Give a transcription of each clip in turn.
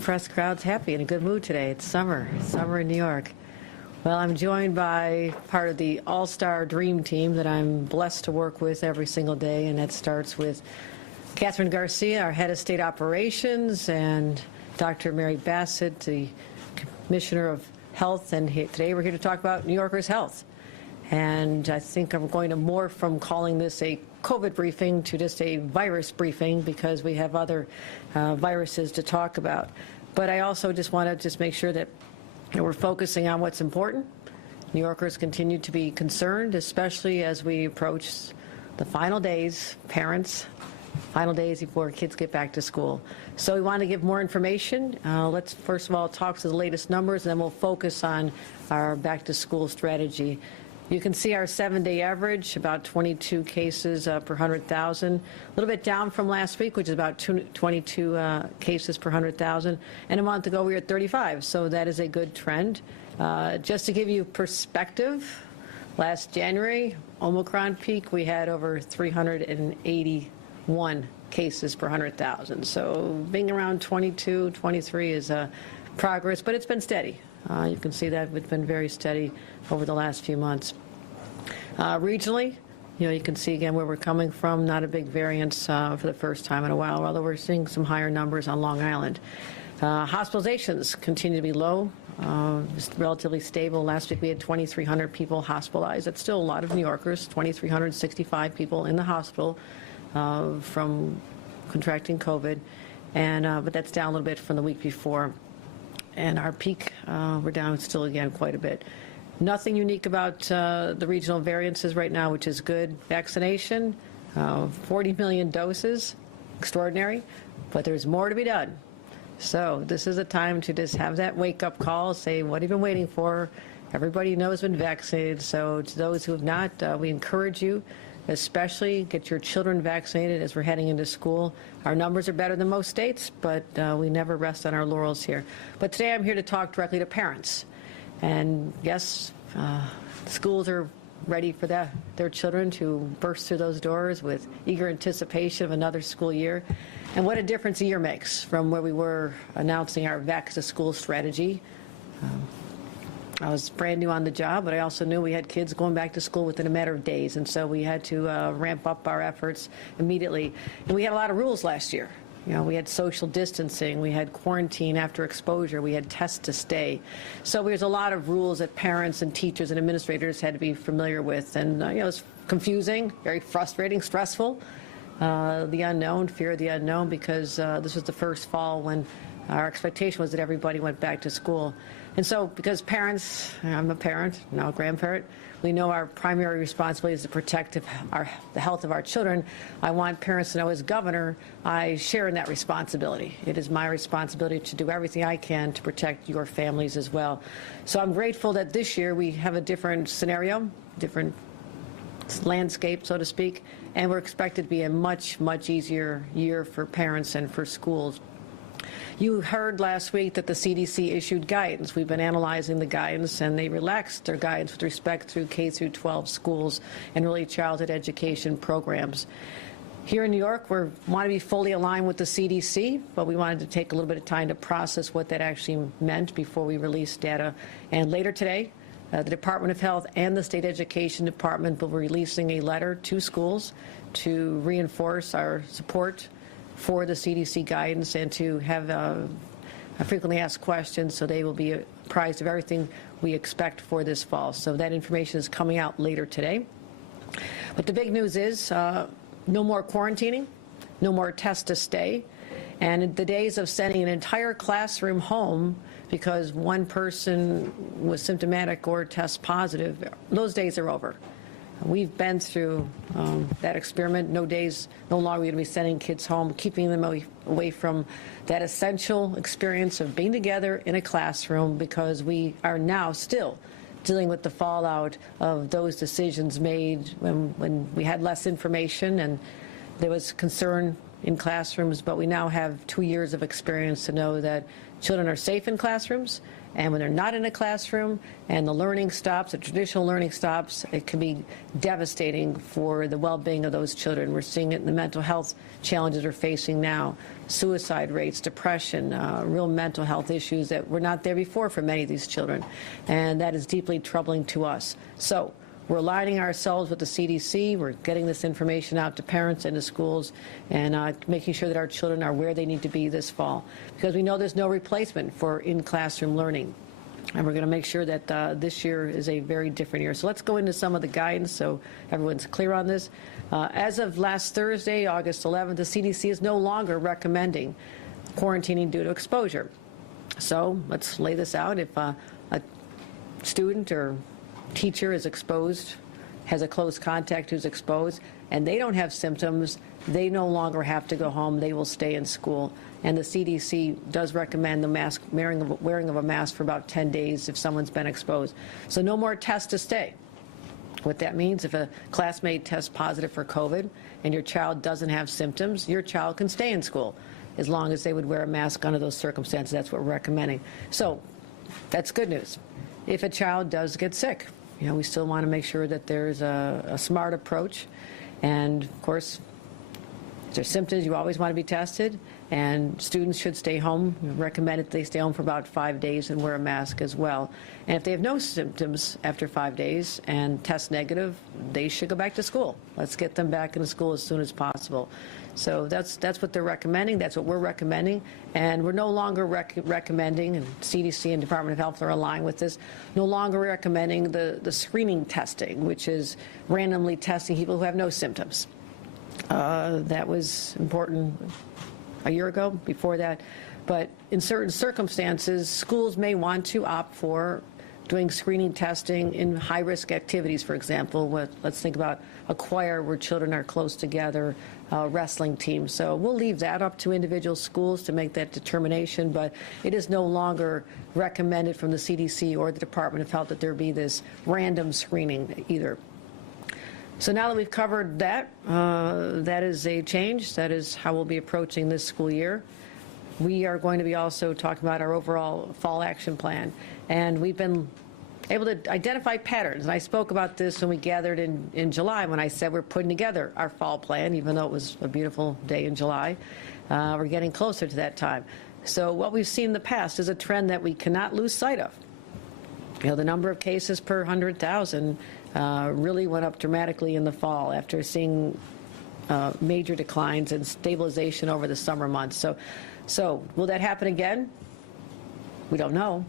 press crowd's happy, in a good mood today. It's summer in New York. Well, I'm joined by part of the all-star dream team that I'm blessed to work with every single day, and that starts with Catherine Garcia, our head of state operations, and Dr. Mary Bassett, the Commissioner of Health, and today we're here to talk about New Yorkers' health. And I think I'm going to morph from calling this a COVID briefing to just a virus briefing because we have other viruses to talk about. But I also just want to make sure that we're focusing on what's important. New Yorkers continue to be concerned, especially as we approach the final days, parents, final days before kids get back to school. So we want to give more information. Let's first of all talk to the latest numbers, and then we'll focus on our back-to-school strategy. You can see our 7-day average, about 22 cases per 100,000. A little bit down from last week, which is about 22 cases per 100,000. And a month ago, we were at 35, so that is a good trend. Just to give you perspective, last January, Omicron peak, we had over 381 cases per 100,000. So being around 22, 23 is progress, but it's been steady. You can see that it's been very steady over the last few months. Regionally, you can see again where we're coming from, not a big variance for the first time in a while, although we're seeing some higher numbers on Long Island. Hospitalizations continue to be low, just relatively stable. Last week we had 2,300 people hospitalized. That's still a lot of New Yorkers, 2,365 people in the hospital from contracting COVID, and but that's down a little bit from the week before. And our peak, we're down still again quite a bit. Nothing unique about the regional variances right now, which is good. Vaccination, 40 million doses, extraordinary, but there's more to be done. So this is a time to just have that wake-up call, say, what have you been waiting for? Everybody knows been vaccinated, so to those who have not, we encourage you, especially get your children vaccinated as we're heading into school. Our numbers are better than most states, but we never rest on our laurels here. But today I'm here to talk directly to parents. And yes, schools are ready for their children to burst through those doors with eager anticipation of another school year. And what a difference a year makes from where we were announcing our back-to-school strategy. I was brand new on the job, but I also knew we had kids going back to school within a matter of days, and so we had to ramp up our efforts immediately. And we had a lot of rules last year. We had social distancing, we had quarantine after exposure, we had test to stay. So there's a lot of rules that parents and teachers and administrators had to be familiar with, and it was confusing, very frustrating, stressful. The unknown, fear of the unknown, because this was the first fall when our expectation was that everybody went back to school. And so, because parents, I'm a parent, now a grandparent, we know our primary responsibility is to protect the health of our children. I want parents to know, as governor, I share in that responsibility. It is my responsibility to do everything I can to protect your families as well. So I'm grateful that this year we have a different scenario, different landscape, so to speak, and we're expected to be a much, much easier year for parents and for schools. You heard last week that the CDC issued guidance. We've been analyzing the guidance, and they relaxed their guidance with respect to K through 12 schools and early childhood education programs. Here in New York, we want to be fully aligned with the CDC, but we wanted to take a little bit of time to process what that actually meant before we release data. And later today, the Department of Health and the State Education Department will be releasing a letter to schools to reinforce our support for the CDC guidance and to have frequently asked questions, so they will be apprised of everything we expect for this fall. So that information is coming out later today. But the big news is no more quarantining, no more test to stay, and the days of sending an entire classroom home because one person was symptomatic or test positive, those days are over. We've been through that experiment. No longer going to be sending kids home, keeping them away from that essential experience of being together in a classroom, because we are now still dealing with the fallout of those decisions made when we had less information and there was concern in classrooms, but we now have 2 years of experience to know that children are safe in classrooms, and when they're not in a classroom and the learning stops, the traditional learning stops, it can be devastating for the well-being of those children. We're seeing it in the mental health challenges we're facing now, suicide rates, depression, real mental health issues that were not there before for many of these children, and that is deeply troubling to us. So we're aligning ourselves with the CDC. We're getting this information out to parents and to schools, and making sure that our children are where they need to be this fall, because we know there's no replacement for in-classroom learning. And we're going to make sure that this year is a very different year. So let's go into some of the guidance so everyone's clear on this. As of last Thursday, August 11th, the CDC is no longer recommending quarantining due to exposure. So let's lay this out. If a student or teacher is exposed, has a close contact who's exposed, and they don't have symptoms, they no longer have to go home. They will stay in school. And the CDC does recommend the wearing of a mask for about 10 days if someone's been exposed. So no more test to stay. What that means, if a classmate tests positive for COVID and your child doesn't have symptoms, your child can stay in school as long as they would wear a mask under those circumstances. That's what we're recommending. So that's good news. If a child does get sick, we still want to make sure that there's a smart approach. And, of course, if there's symptoms, you always want to be tested. And students should stay home. We recommend that they stay home for about 5 days and wear a mask as well. And if they have no symptoms after 5 days and test negative, they should go back to school. Let's get them back into school as soon as possible. So that's what they're recommending. That's what we're recommending. And we're no longer recommending, and CDC and Department of Health are aligned with this, no longer recommending the screening testing, which is randomly testing people who have no symptoms. That was important a year ago, before that. But in certain circumstances, schools may want to opt for doing screening testing in high-risk activities, for example. Let's think about a choir where children are close together, a wrestling team. So we'll leave that up to individual schools to make that determination, but it is no longer recommended from the CDC or the Department of Health that there be this random screening either. So now that we've covered that, that is a change. That is how we'll be approaching this school year. We are going to be also talking about our overall fall action plan. And we've been able to identify patterns. And I spoke about this when we gathered in July, when I said we're putting together our fall plan, even though it was a beautiful day in July. We're getting closer to that time. So what we've seen in the past is a trend that we cannot lose sight of. The number of cases per 100,000 really went up dramatically in the fall after seeing major declines and stabilization over the summer months. So will that happen again? We don't know.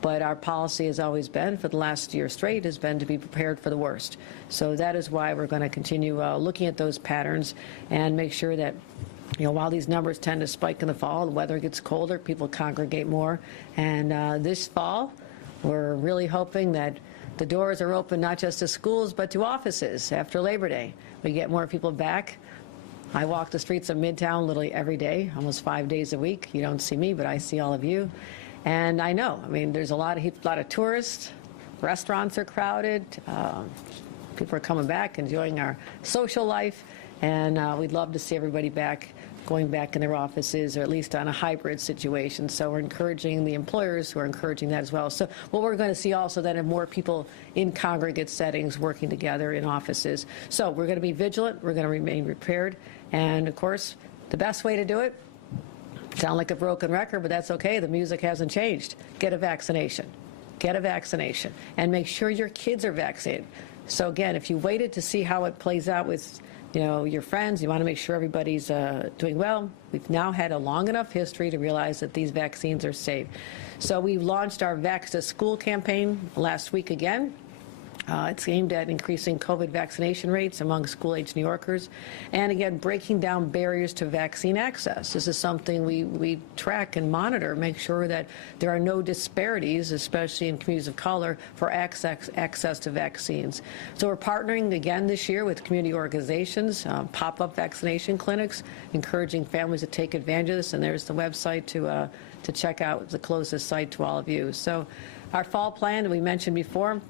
But our policy has always been, for the last year straight, has been to be prepared for the worst. So that is why we're going to continue looking at those patterns and make sure that, while these numbers tend to spike in the fall, the weather gets colder, people congregate more. And this fall, we're really hoping that the doors are open not just to schools, but to offices after Labor Day. We get more people back. I walk the streets of Midtown literally every day, almost 5 days a week. You don't see me, but I see all of you. And I know, there's a lot of tourists, restaurants are crowded, people are coming back, enjoying our social life, and we'd love to see everybody going back in their offices, or at least on a hybrid situation. So we're encouraging the employers who are encouraging that as well. So what we're going to see also then are more people in congregate settings working together in offices. So we're going to be vigilant, we're going to remain prepared, and of course, the best way to do it, sound like a broken record, but that's okay. The music hasn't changed. Get a vaccination. Get a vaccination. And make sure your kids are vaccinated. So again, if you waited to see how it plays out with your friends, you want to make sure everybody's doing well. We've now had a long enough history to realize that these vaccines are safe. So we launched our Vax to School campaign last week again. It's aimed at increasing COVID vaccination rates among school-age New Yorkers, and again, breaking down barriers to vaccine access. This is something we track and monitor, make sure that there are no disparities, especially in communities of color, for access to vaccines. So we're partnering again this year with community organizations, pop-up vaccination clinics, encouraging families to take advantage of this, and there's the website to check out, the closest site to all of you. So our fall plan that we mentioned before,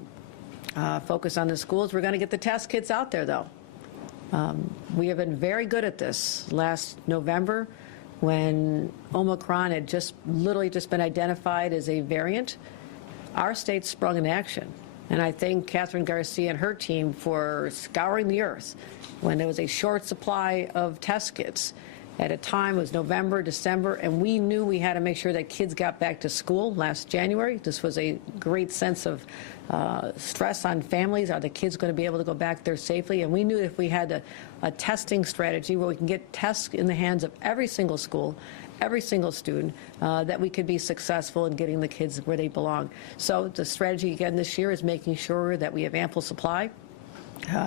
focus on the schools. We're going to get the test kits out there, though. we have been very good at this. Last November, when Omicron had literally just been identified as a variant, our state sprung into action. And I thank Catherine Garcia and her team for scouring the earth when there was a short supply of test kits. At a time, it was November, December, and we knew we had to make sure that kids got back to school last January. This was a great sense of stress on families. Are the kids going to be able to go back there safely? And we knew if we had a testing strategy where we can get tests in the hands of every single school, every single student, that we could be successful in getting the kids where they belong. So the strategy again this year is making sure that we have ample supply.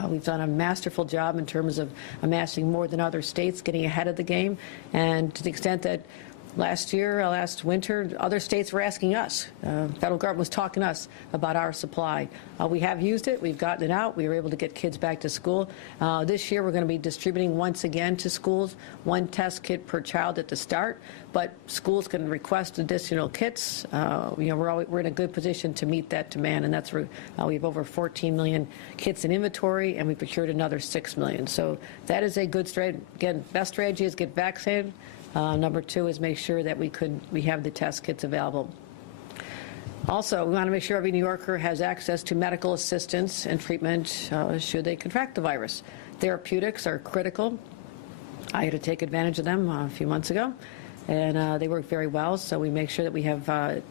We've done a masterful job in terms of amassing more than other states, getting ahead of the game, and to the extent that last winter, other states were asking us. Federal government was talking to us about our supply. We have used it. We've gotten it out. We were able to get kids back to school. This year, we're going to be distributing once again to schools 1 test kit per child at the start, but schools can request additional kits. We're in a good position to meet that demand, and that's where we have over 14 million kits in inventory, and we procured another 6 million. So that is a good strategy. Again, best strategy is get vaccinated. Number 2 is make sure that we have the test kits available. Also, we want to make sure every New Yorker has access to medical assistance and treatment should they contract the virus. Therapeutics are critical. I had to take advantage of them a few months ago, and they work very well, so we make sure that we have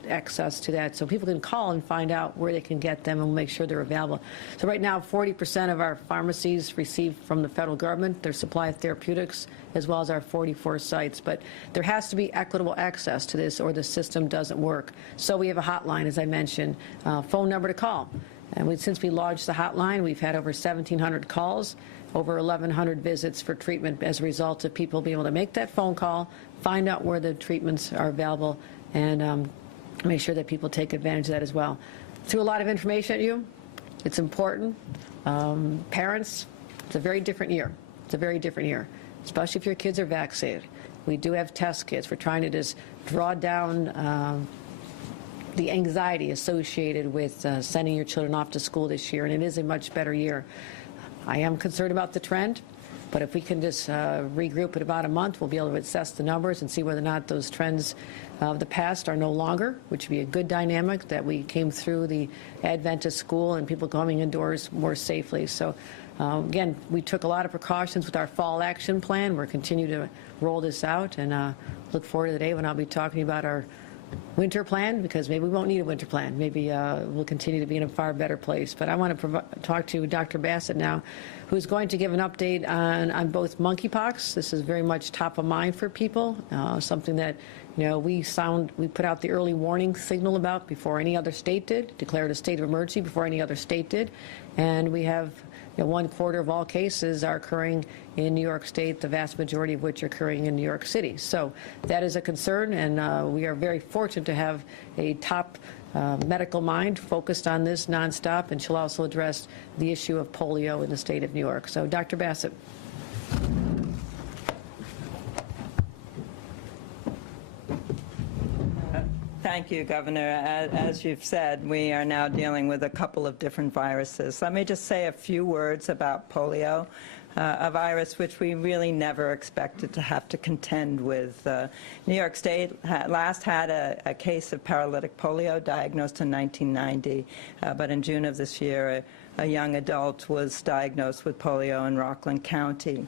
access to that so people can call and find out where they can get them, and we'll make sure they're available. So right now, 40% of our pharmacies receive from the federal government their supply of therapeutics, as well as our 44 sites. But there has to be equitable access to this or the system doesn't work. So we have a hotline, as I mentioned, phone number to call. And since we launched the hotline, we've had over 1,700 calls, over 1,100 visits for treatment as a result of people being able to make that phone call, find out where the treatments are available, and make sure that people take advantage of that as well. Threw a lot of information at you. It's important. Parents, it's a very different year. It's a very different year, especially if your kids are vaccinated. We do have test kits. We're trying to just draw down the anxiety associated with sending your children off to school this year, and it is a much better year. I am concerned about the trend, but if we can just regroup in about a month, we'll be able to assess the numbers and see whether or not those trends of the past are no longer, which would be a good dynamic that we came through the advent of school and people coming indoors more safely. So again, we took a lot of precautions with our fall action plan. We're continuing to roll this out, and look forward to the day when I'll be talking about our winter plan, because maybe we won't need a winter plan. Maybe we'll continue to be in a far better place. But I want to talk to Dr. Bassett now, who's going to give an update on both monkeypox. This is very much top of mind for people, something that we put out the early warning signal about before any other state did, declared a state of emergency before any other state did, and we have 1/4 of all cases are occurring in New York State, the vast majority of which are occurring in New York City. So that is a concern, and we are very fortunate to have a top medical mind focused on this nonstop, and she'll also address the issue of polio in the state of New York. So, Dr. Bassett. Thank you, Governor. As you've said, we are now dealing with a couple of different viruses. Let me just say a few words about polio, a virus which we really never expected to have to contend with. New York State last had a case of paralytic polio diagnosed in 1990, but in June of this year, a young adult was diagnosed with polio in Rockland County.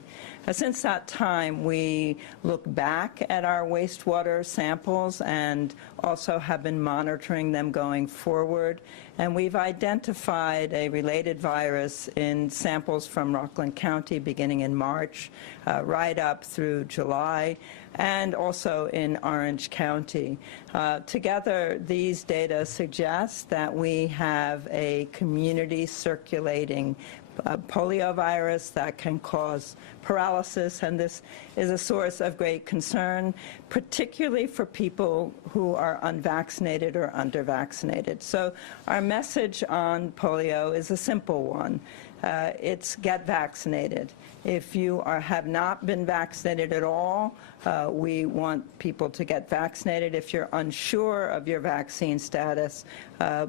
Since that time, we look back at our wastewater samples and also have been monitoring them going forward. And we've identified a related virus in samples from Rockland County beginning in March, right up through July, and also in Orange County. Together, these data suggest that we have a community circulating poliovirus that can cause paralysis, and this is a source of great concern, particularly for people who are unvaccinated or undervaccinated. So our message on polio is a simple one. it's get vaccinated. If you have not been vaccinated at all, we want people to get vaccinated. If you're unsure of your vaccine status,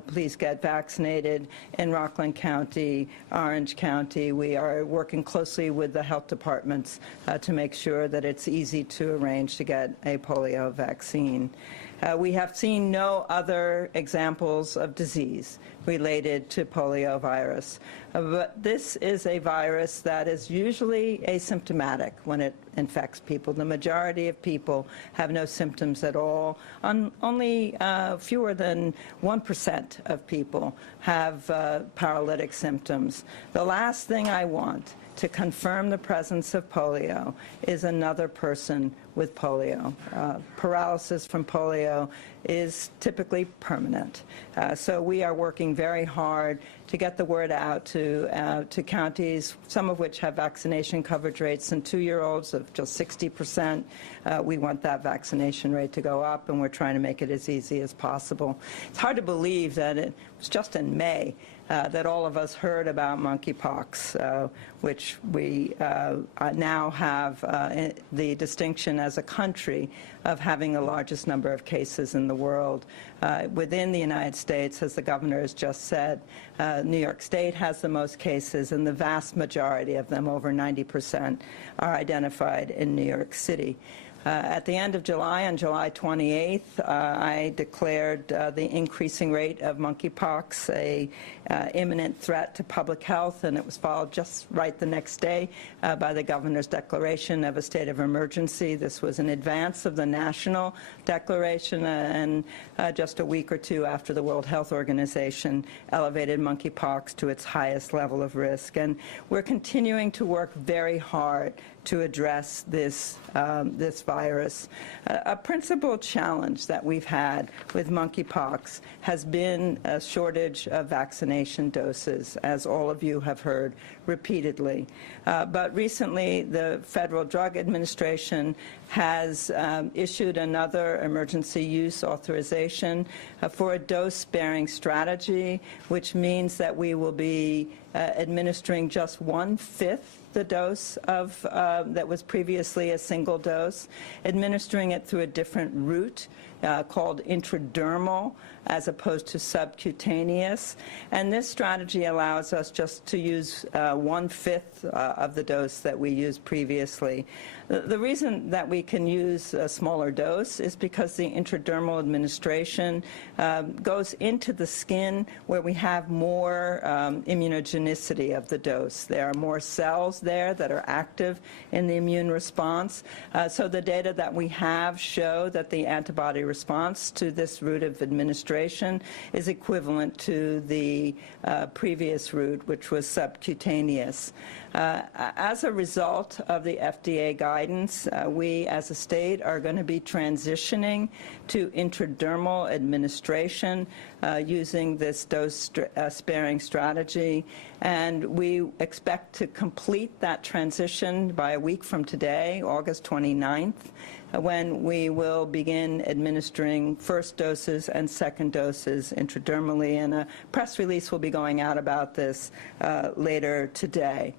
please get vaccinated. In Rockland County, Orange County, we are working closely with the health departments to make sure that it's easy to arrange to get a polio vaccine. We have seen no other examples of disease related to polio virus. But this is a virus that is usually asymptomatic when it infects people. The majority of people have no symptoms at all. Only fewer than 1% of people have paralytic symptoms. The last thing I want to confirm the presence of polio is another person with polio. Paralysis from polio is typically permanent. So we are working very hard to get the word out to counties, some of which have vaccination coverage rates in 2-year-olds of just 60%. We want that vaccination rate to go up, and we're trying to make it as easy as possible. It's hard to believe that it was just in May that all of us heard about monkeypox, which we now have the distinction as a country of having the largest number of cases in the world. Within the United States, as the governor has just said, New York State has the most cases, and the vast majority of them, over 90%, are identified in New York City. At the end of July, on July 28th, I declared the increasing rate of monkeypox a imminent threat to public health, and it was followed just right the next day by the governor's declaration of a state of emergency. This was in advance of the national declaration and just a week or two after the World Health Organization elevated monkeypox to its highest level of risk. And we're continuing to work very hard to address this virus. A principal challenge that we've had with monkeypox has been a shortage of vaccination doses, as all of you have heard repeatedly. But recently, the Federal Drug Administration has issued another emergency use authorization for a dose-sparing strategy, which means that we will be administering just 1/5 the dose of that was previously a single dose, administering it through a different route called intradermal as opposed to subcutaneous. And this strategy allows us just to use 1/5 of the dose that we used previously. The reason that we can use a smaller dose is because the intradermal administration goes into the skin where we have more immunogenicity of the dose. There are more cells there that are active in the immune response. So the data that we have show that the antibody response to this route of administration is equivalent to the previous route, which was subcutaneous. As a result of the FDA guidance, we as a state are going to be transitioning to intradermal administration using this dose-sparing strategy, and we expect to complete that transition by a week from today, August 29th, when we will begin administering first doses and second doses intradermally, and a press release will be going out about this later today.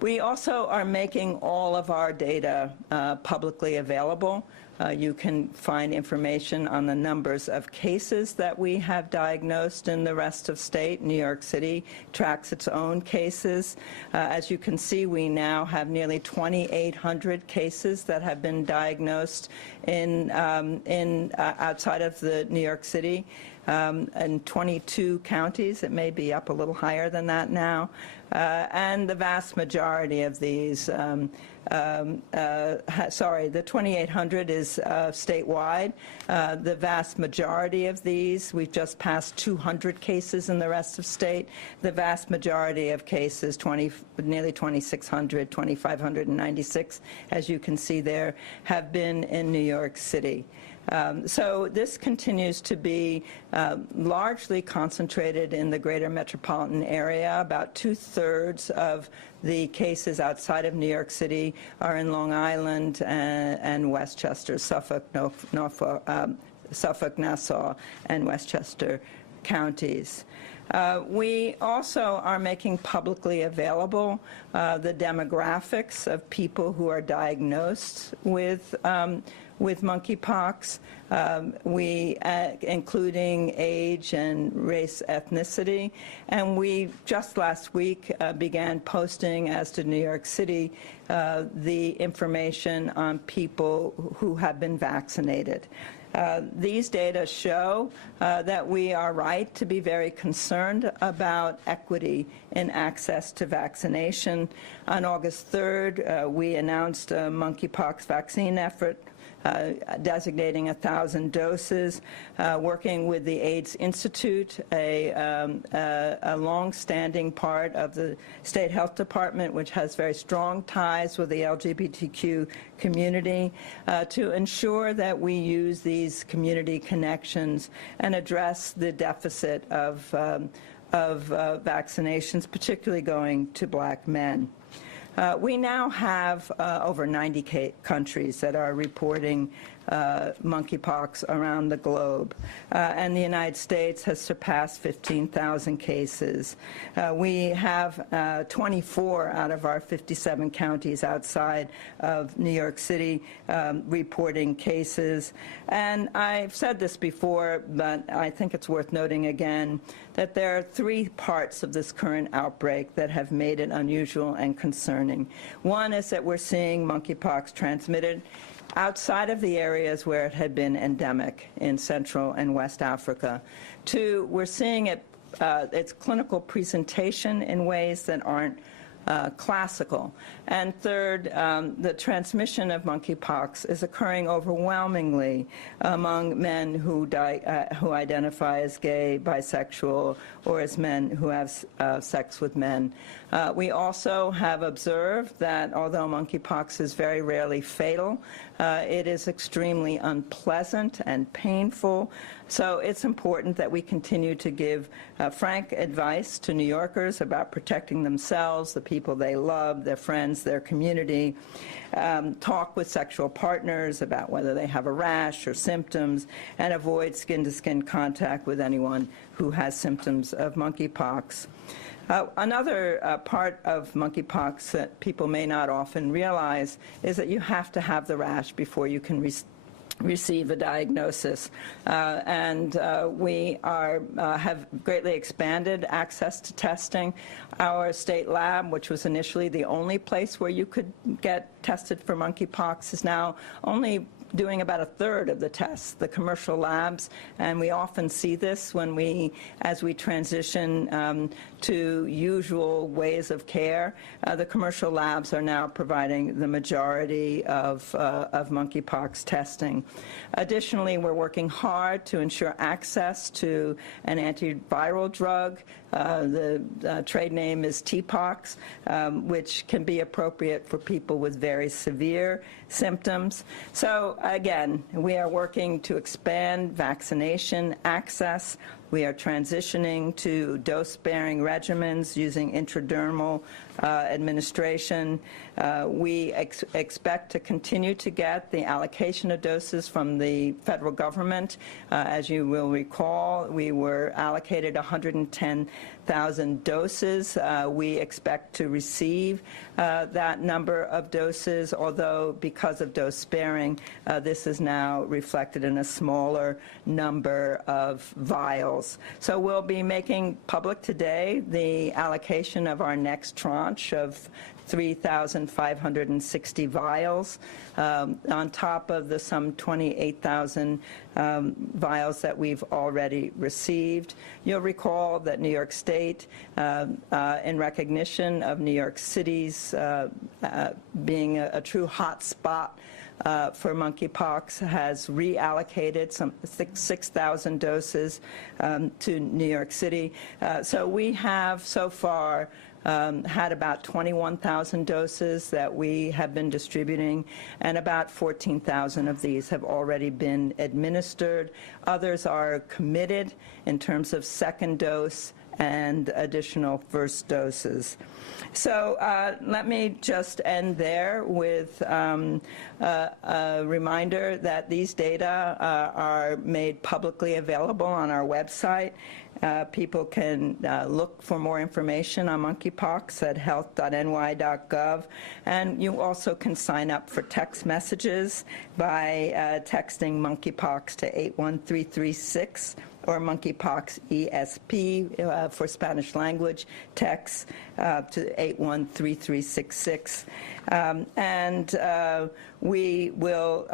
We also are making all of our data publicly available. You can find information on the numbers of cases that we have diagnosed in the rest of state. New York City tracks its own cases. As you can see, we now have nearly 2,800 cases that have been diagnosed in outside of the New York City. In 22 counties. It may be up a little higher than that now. And the vast majority of these, the 2,800 is statewide. The vast majority of these, we've just passed 200 cases in the rest of state. The vast majority of cases, nearly 2,600, 2,596, as you can see there, have been in New York City. So this continues to be largely concentrated in the greater metropolitan area. About 2/3 of the cases outside of New York City are in Long Island and Westchester, Suffolk, Nassau, and Westchester counties. We also are making publicly available the demographics of people who are diagnosed with monkeypox, including age and race ethnicity. And we just last week began posting, as did New York City, the information on people who have been vaccinated. These data show that we are right to be very concerned about equity in access to vaccination. On August 3rd, we announced a monkeypox vaccine effort designating 1,000 doses, working with the AIDS Institute, a long-standing part of the State Health Department, which has very strong ties with the LGBTQ community, to ensure that we use these community connections and address the deficit of vaccinations, particularly going to black men. We now have over 90 countries that are reporting monkeypox around the globe, and the United States has surpassed 15,000 cases. We have 24 out of our 57 counties outside of New York City reporting cases. And I've said this before, but I think it's worth noting again that there are three parts of this current outbreak that have made it unusual and concerning. One is that we're seeing monkeypox transmitted outside of the areas where it had been endemic in Central and West Africa. Two, we're seeing its clinical presentation in ways that aren't classical. And third, the transmission of monkeypox is occurring overwhelmingly among men who identify as gay, bisexual, or as men who have sex with men. We also have observed that although monkeypox is very rarely fatal, it is extremely unpleasant and painful. So it's important that we continue to give frank advice to New Yorkers about protecting themselves, the people they love, their friends, their community, talk with sexual partners about whether they have a rash or symptoms, and avoid skin-to-skin contact with anyone who has symptoms of monkeypox. Another part of monkeypox that people may not often realize is that you have to have the rash before you can receive a diagnosis. We have greatly expanded access to testing. Our state lab, which was initially the only place where you could get tested for monkeypox, is now only doing about a third of the tests, the commercial labs, and we often see this as we transition to usual ways of care. The commercial labs are now providing the majority of monkeypox testing. Additionally, we're working hard to ensure access to an antiviral drug. The trade name is TPOXX, which can be appropriate for people with very severe symptoms. So again, we are working to expand vaccination access. We are transitioning to dose-sparing regimens using intradermal administration. We expect to continue to get the allocation of doses from the federal government. As you will recall, we were allocated 110,000 doses. We expect to receive that number of doses, although because of dose sparing, this is now reflected in a smaller number of vials. So we'll be making public today the allocation of our next tranche of 3,560 vials, on top of the some 28,000 vials that we've already received. You'll recall that New York State, in recognition of New York City's being a true hot spot for monkeypox, has reallocated some 6,000 doses to New York City. So we have so far had about 21,000 doses that we have been distributing, and about 14,000 of these have already been administered. Others are committed in terms of second dose and additional first doses. So let me just end there with a reminder that these data are made publicly available on our website. People can look for more information on monkeypox at health.ny.gov, and you also can sign up for text messages by texting monkeypox to 81336 or monkeypox ESP for Spanish language text to 813366. We will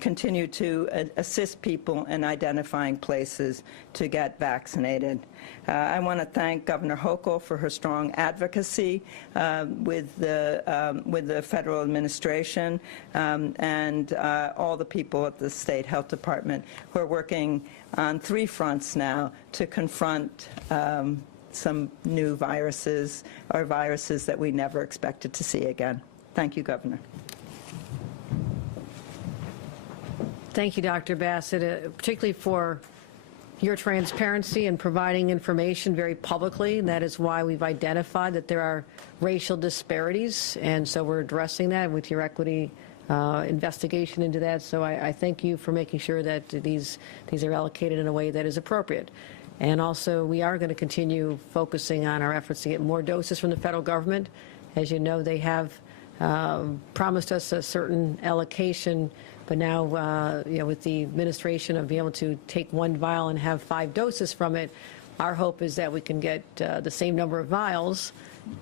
continue to assist people in identifying places to get vaccinated. I want to thank Governor Hochul for her strong advocacy with the federal administration and all the people at the State Health Department who are working on 3 fronts now to confront some new viruses or viruses that we never expected to see again. Thank you, Governor. Thank you, Dr. Bassett, particularly for your transparency and providing information very publicly. That is why we've identified that there are racial disparities, and so we're addressing that with your equity investigation into that. So I thank you for making sure that these are allocated in a way that is appropriate. And also, we are going to continue focusing on our efforts to get more doses from the federal government. As you know, they have promised us a certain allocation, but now, with the administration of being able to take 1 vial and have 5 doses from it, our hope is that we can get the same number of vials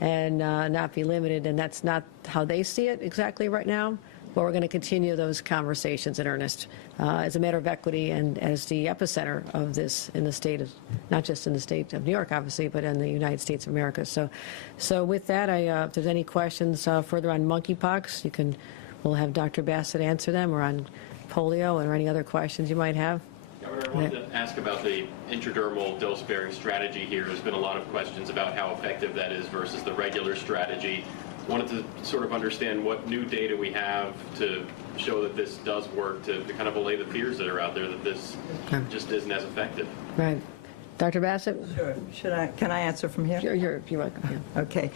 and not be limited, and that's not how they see it exactly right now. But we're going to continue those conversations in earnest as a matter of equity and as the epicenter of this in the state of, not just in the state of New York, obviously, but in the United States of America. So with that, if there's any questions further on monkeypox, we'll have Dr. Bassett answer them, or on polio or any other questions you might have. Governor, I wanted to ask about the intradermal dose-bearing strategy here. There's been a lot of questions about how effective that is versus the regular strategy. Wanted to sort of understand what new data we have to show that this does work, to kind of allay the fears that are out there that this just isn't as effective. Right. Dr. Bassett? Sure. Can I answer from here? You're welcome. Yeah. Okay.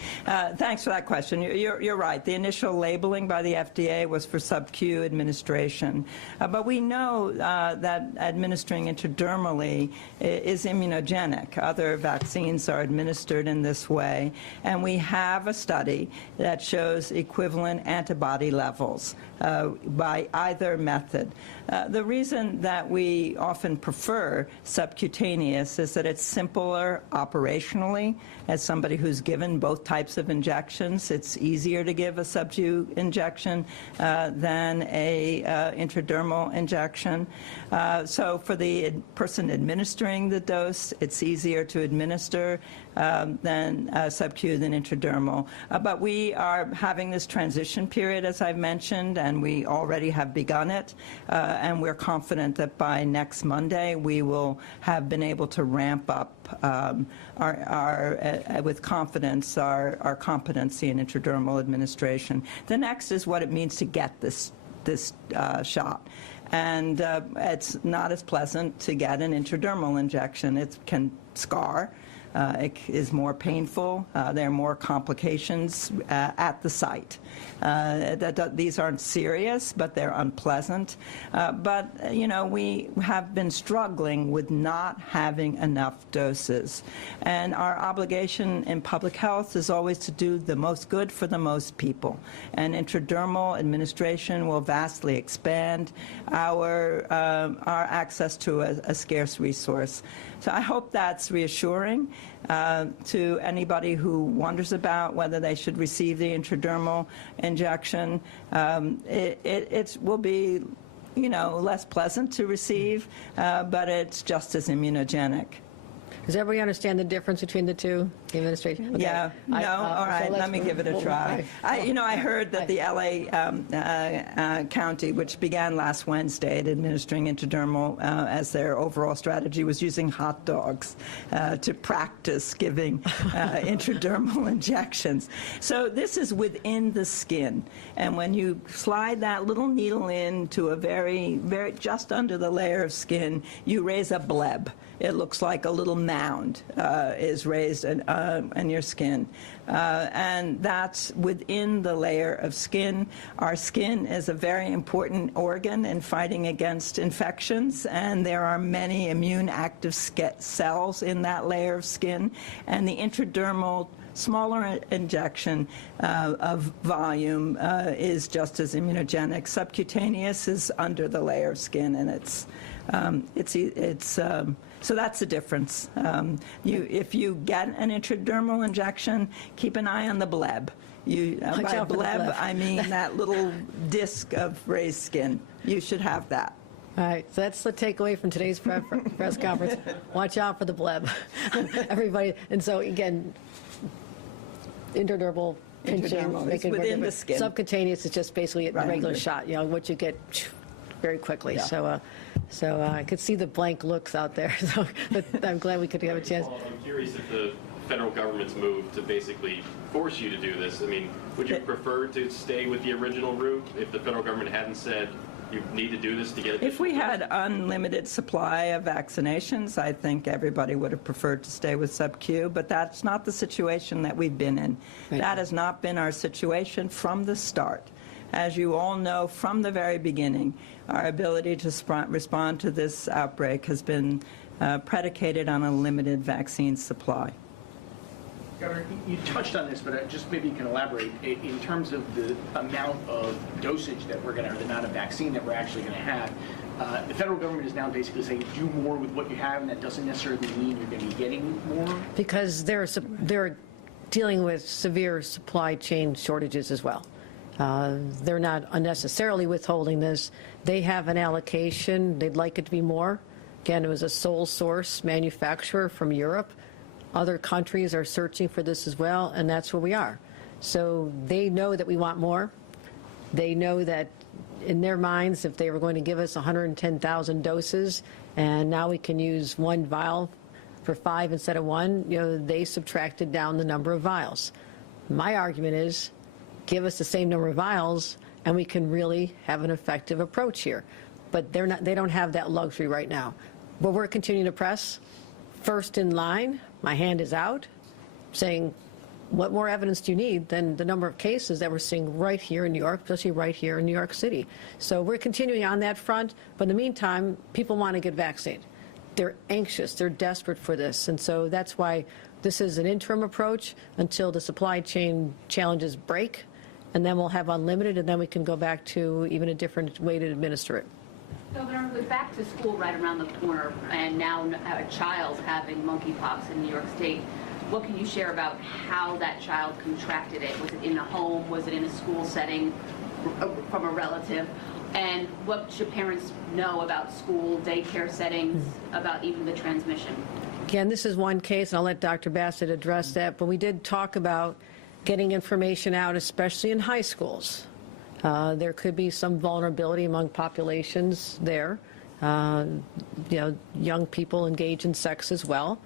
Thanks for that question. You're right. The initial labeling by the FDA was for sub-Q administration. But we know that administering intradermally is immunogenic. Other vaccines are administered in this way. And we have a study that shows equivalent antibody levels by either method. The reason that we often prefer subcutaneous is that it's simpler operationally. As somebody who's given both types of injections, it's easier to give a sub-Q injection than a intradermal injection. So for the person administering the dose, it's easier to administer than sub-Q than intradermal. But we are having this transition period, as I've mentioned, and we already have begun it. And we're confident that by next Monday we will have been able to ramp up with confidence our competency in intradermal administration. The next is what it means to get this shot. And it's not as pleasant to get an intradermal injection. It can scar. It is more painful. There are more complications at the site. These aren't serious, but they're unpleasant. But we have been struggling with not having enough doses. And our obligation in public health is always to do the most good for the most people. And intradermal administration will vastly expand our access to a scarce resource. So I hope that's reassuring to anybody who wonders about whether they should receive the intradermal injection. It will be, less pleasant to receive, but it's just as immunogenic. Does everybody understand the difference between the two, the administration? Okay. Yeah. No? All right. Let me give it a try. I heard that the L.A. County, which began last Wednesday at administering intradermal as their overall strategy, was using hot dogs to practice giving intradermal injections. So this is within the skin. And when you slide that little needle into a very, very just under the layer of skin, you raise a bleb. It looks like a little mound is raised in your skin. And that's within the layer of skin. Our skin is a very important organ in fighting against infections, and there are many immune active cells in that layer of skin. And the intradermal smaller injection of volume is just as immunogenic. Subcutaneous is under the layer of skin, and so that's the difference. If you get an intradermal injection, keep an eye on the bleb. By bleb, I mean that little disc of raised skin. You should have that. All right, so that's the takeaway from today's press conference. Watch out for the bleb, everybody. And so again, intradermal pinching, is within the skin. Subcutaneous is just basically a regular shot, what you get very quickly. Yeah. So I could see the blank looks out there. So, but I'm glad we could have a chance. Well, I'm curious if the federal government's move to basically force you to do this. I mean, would you prefer to stay with the original route if the federal government hadn't said you need to do this to get it? If we had unlimited supply of vaccinations, I think everybody would have preferred to stay with sub-Q, but that's not the situation that we've been in. Right. That has not been our situation from the start. As you all know, from the very beginning, our ability to respond to this outbreak has been predicated on a limited vaccine supply. Governor, you touched on this, but just maybe you can elaborate in terms of the amount of dosage that we're going to, or the amount of vaccine that we're actually going to have. The federal government is now basically saying do more with what you have, and that doesn't necessarily mean you're going to be getting more? Because they're dealing with severe supply chain shortages as well. They're not unnecessarily withholding this. They have an allocation. They'd like it to be more. Again, it was a sole source manufacturer from Europe. Other countries are searching for this as well, and that's where we are. So they know that we want more. They know that in their minds, if they were going to give us 110,000 doses, and now we can use one vial for 5 instead of 1, they subtracted down the number of vials. My argument is, give us the same number of vials, and we can really have an effective approach here. But they don't have that luxury right now. But we're continuing to press. First in line, my hand is out, saying, what more evidence do you need than the number of cases that we're seeing right here in New York, especially right here in New York City? So we're continuing on that front, but in the meantime, people want to get vaccinated. They're anxious, they're desperate for this, and so that's why this is an interim approach until the supply chain challenges break, and then we'll have unlimited, and then we can go back to even a different way to administer it. Governor, with back to school right around the corner, and now a child having monkeypox in New York State, what can you share about how that child contracted it? Was it in a home? Was it in a school setting from a relative? And what should parents know about school, daycare settings, about even the transmission? Again, this is one case, and I'll let Dr. Bassett address that, but we did talk about getting information out, especially in high schools. There could be some vulnerability among populations there. Young people engage in sex as well.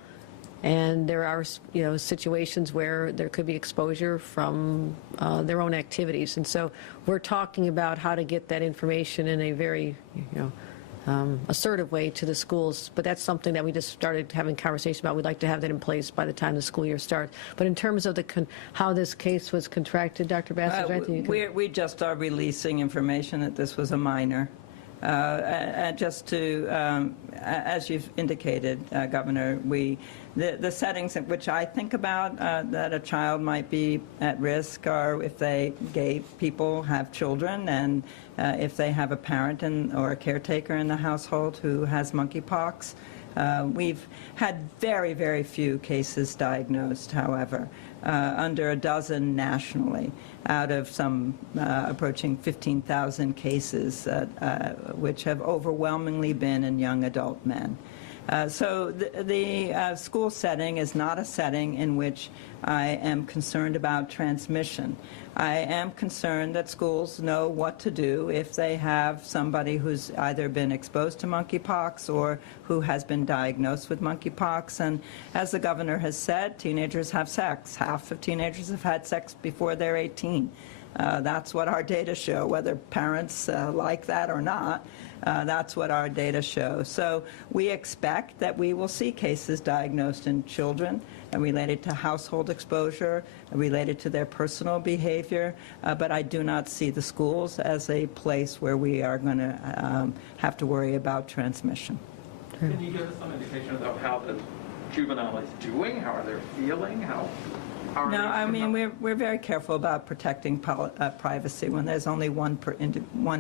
And there are, situations where there could be exposure from their own activities. And so we're talking about how to get that information in a very, assertive way to the schools. But that's something that we just started having conversation about. We'd like to have that in place by the time the school year starts. But in terms of how this case was contracted, Dr. Bassett, is there anything you can... We just are releasing information that this was a minor. And just to, as you've indicated, Governor, the settings in which I think about that a child might be at risk are if gay people have children, and if they have a parent or a caretaker in the household who has monkeypox. We've had very, very few cases diagnosed, however, under a dozen nationally, out of some approaching 15,000 cases, which have overwhelmingly been in young adult men. So the school setting is not a setting in which I am concerned about transmission. I am concerned that schools know what to do if they have somebody who's either been exposed to monkeypox or who has been diagnosed with monkeypox. And as the governor has said, teenagers have sex. Half of teenagers have had sex before they're 18. That's what our data show, whether parents like that or not. That's what our data show. So we expect that we will see cases diagnosed in children related to household exposure, related to their personal behavior, but I do not see the schools as a place where we are going to have to worry about transmission. Can you give us some indication of how the juvenile is doing? How are they feeling? How are No, they I mean, we're very careful about protecting privacy when there's only one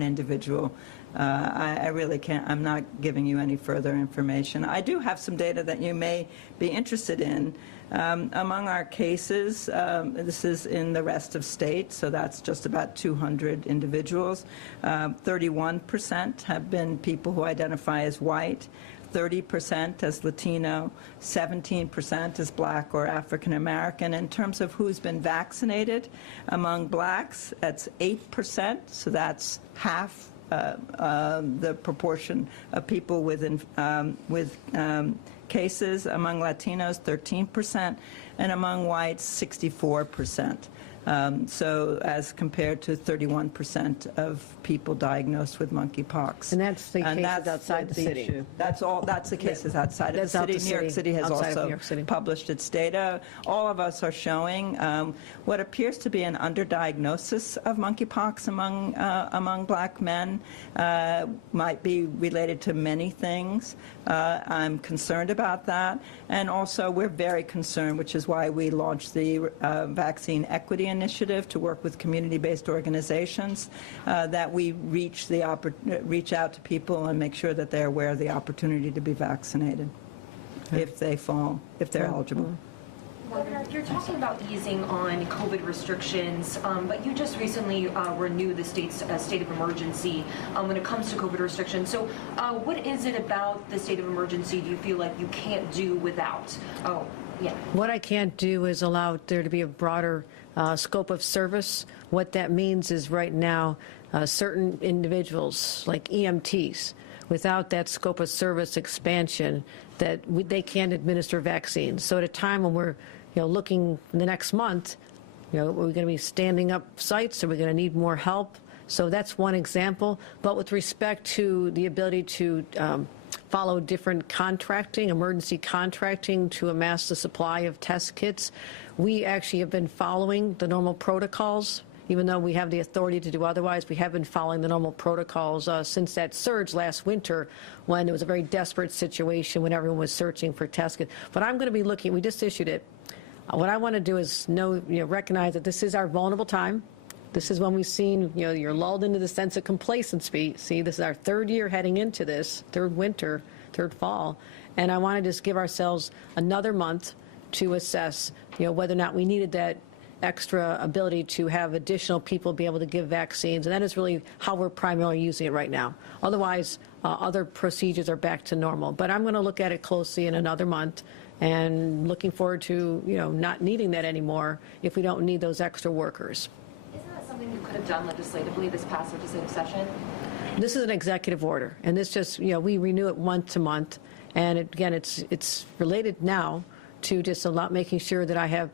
individual. I really can't, I'm not giving you any further information. I do have some data that you may be interested in. Among our cases, this is in the rest of state, so that's just about 200 individuals. 31% have been people who identify as white, 30% as Latino, 17% as Black or African American. In terms of who's been vaccinated, among Blacks, that's 8%, so that's half the proportion of people with cases. Among Latinos, 13%, and among whites, 64%. So as compared to 31% of people diagnosed with monkeypox. And that's the cases outside the city. Issue. That's the cases outside of the city. New York City has also published its data. All of us are showing what appears to be an underdiagnosis of monkeypox among Black men. Might be related to many things. I'm concerned about that. And also, we're very concerned, which is why we launched the Vaccine Equity Initiative to work with community-based organizations, that we reach out to people and make sure that they're aware of the opportunity to be vaccinated if they're eligible. Governor, you're talking about easing on COVID restrictions, but you just recently renewed the state's state of emergency when it comes to COVID restrictions. So what is it about the state of emergency do you feel like you can't do without? Oh, yeah. What I can't do is allow there to be a broader scope of service. What that means is right now, certain individuals like EMTs, without that scope of service expansion, that they can't administer vaccines. So at a time when we're looking in the next month, we're going to be standing up sites, are we going to need more help? So that's one example. But with respect to the ability to follow different contracting, emergency contracting to amass the supply of test kits, we actually have been following the normal protocols. Even though we have the authority to do otherwise, we have been following the normal protocols since that surge last winter when it was a very desperate situation when everyone was searching for test kits. But I'm going to be looking, we just issued it. What I want to do is recognize that this is our vulnerable time. This is when we've seen, you're lulled into the sense of complacency. See, this is our third year heading into this, third winter, third fall. And I want to just give ourselves another month to assess, whether or not we needed that extra ability to have additional people be able to give vaccines. And that is really how we're primarily using it right now. Otherwise, other procedures are back to normal. But I'm going to look at it closely in another month and looking forward to, not needing that anymore if we don't need those extra workers. Isn't that something you could have done legislatively this past legislative session? This is an executive order, and this just, we renew it month to month. And again, it's related now to just making sure that I have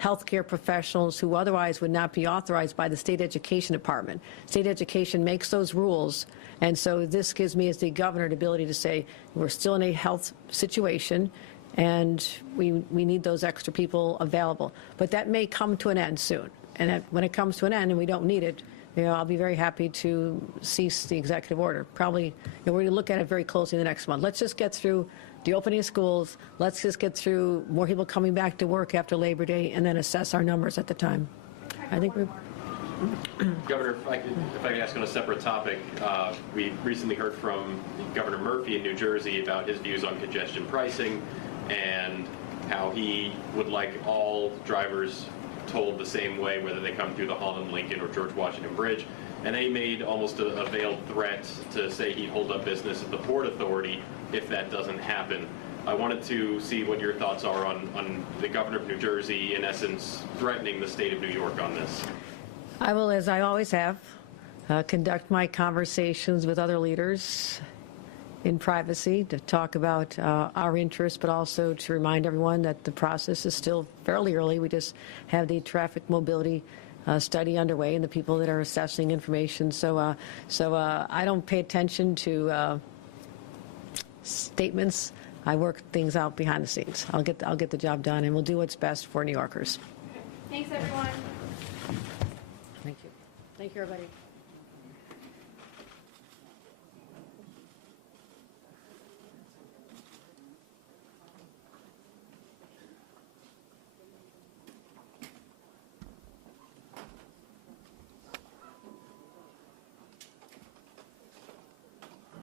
healthcare professionals who otherwise would not be authorized by the state education department. State education makes those rules, and so this gives me as the governor the ability to say we're still in a health situation and we need those extra people available. But that may come to an end soon, and when it comes to an end and we don't need it, I'll be very happy to cease the executive order. Probably, we're going to look at it very closely in the next month. Let's just get through the opening of schools. Let's just get through more people coming back to work after Labor Day, and then assess our numbers at the time. I think we're... Governor, if I could ask on a separate topic, we recently heard from Governor Murphy in New Jersey about his views on congestion pricing and how he would like all drivers told the same way, whether they come through the Holland, Lincoln, or George Washington Bridge. And then he made almost a veiled threat to say he'd hold up business at the Port Authority if that doesn't happen. I wanted to see what your thoughts are on the governor of New Jersey, in essence, threatening the state of New York on this. I will, as I always have, conduct my conversations with other leaders in privacy to talk about our interests, but also to remind everyone that the process is still fairly early. We just have the traffic mobility study underway and the people that are assessing information. So I don't pay attention to statements. I work things out behind the scenes. I'll get the job done, and we'll do what's best for New Yorkers. Thanks, everyone. Thank you. Thank you, everybody.